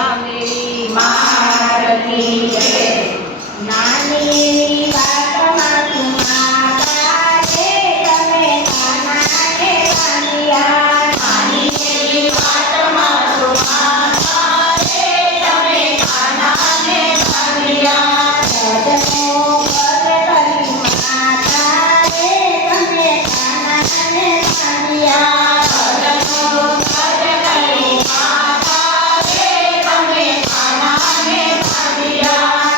મેરી મારતી જય નાની વાતમાં તું માતા રે તમે નાના ને નાનિયા નાની વાતમાં તું માતા રે તમે નાના ને નાનિયા જગનો કરે કરી માતા રે તમે નાના ને નાનિયા જગનો કરે કરી માતા રે તમે નાના ને નાનિયા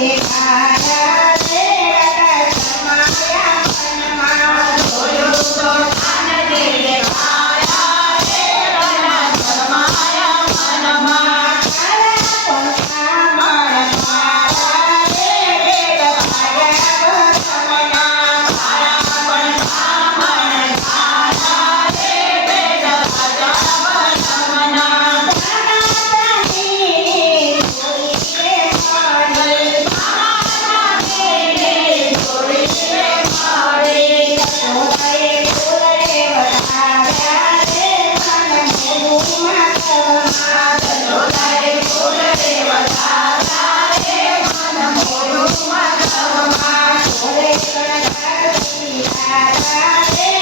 દેખાયા રે રાધા સમાયા મનમાં જોયું તો કાનને દેખાયા રે રાધા શરમાયા મનમાં. તારા પંખા મળવાયા રે વેદ ભાગ્યા બસમના તારા પણ કામણ થાયા રે વેદ ભાગ્યા બસમના. દાદાની જોઈને મળી દાદાને જોઈને મળી. યશોદાએ ફૂલડે વધાવ્યા રે મન મોહમાં કરવામાં. યશોદાએ ફૂલડે વધાવ્યા રે મન મોરું મધમાં. ઘોડે કણકારતી રાધા રે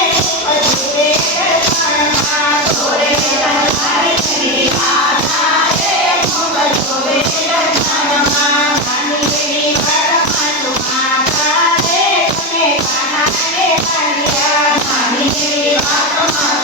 પછી દર્શનમાં. જોડે સંસારી રાધા રે મુખ જોડે દર્શનમાં. નાની એવી વાતમાં તું માતા રે તમે કાનાને કાઢ્યા. નાની એવી વાતમાં